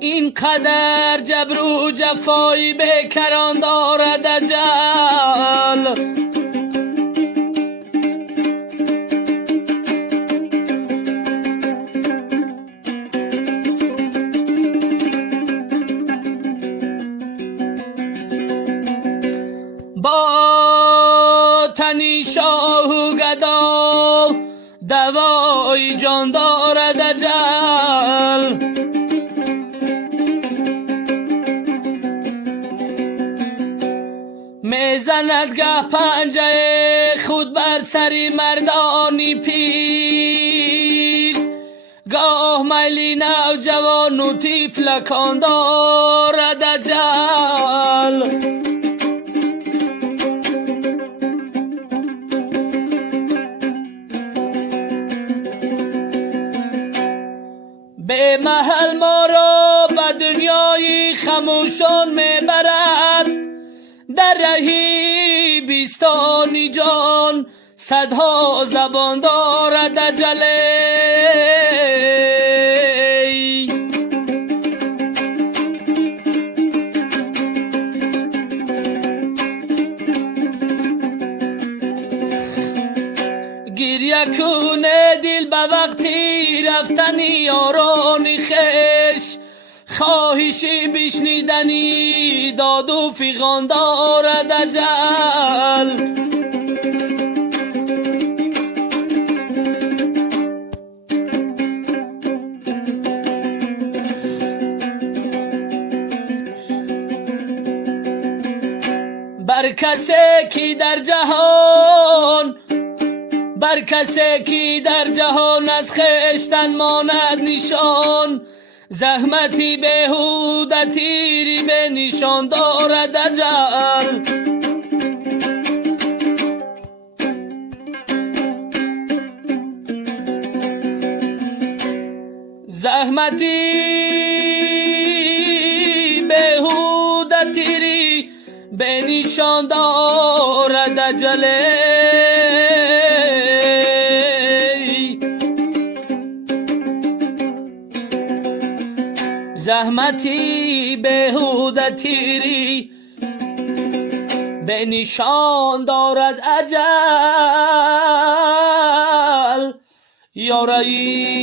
این قدر جبر و جفایی بکران دارد اجل. با تنی شاه و گدا دوای جان دارد اجل. میزند گه پنجه خود بر سری مردانی پیر، گاه میلی نوجوان و طفلکان دارد اجل. به محل ما را به دنیای خموشان میبرد، در رهی بیستانی جان صدها زبان دارد اجل. گریه کنه دل به وقتی رفتنی یارانی خش، خواهشی بشنیدنی داد و فیغان دارد اجل. بر کسی که در جهان از خشتن ماند نشان، زحمتی بهوده تیری به نشان دارد اجل. زحمتی بهوده تیری به نشان دارد اجل. زحمتی بهوده تیری به نشان دارد اجل. یا رئی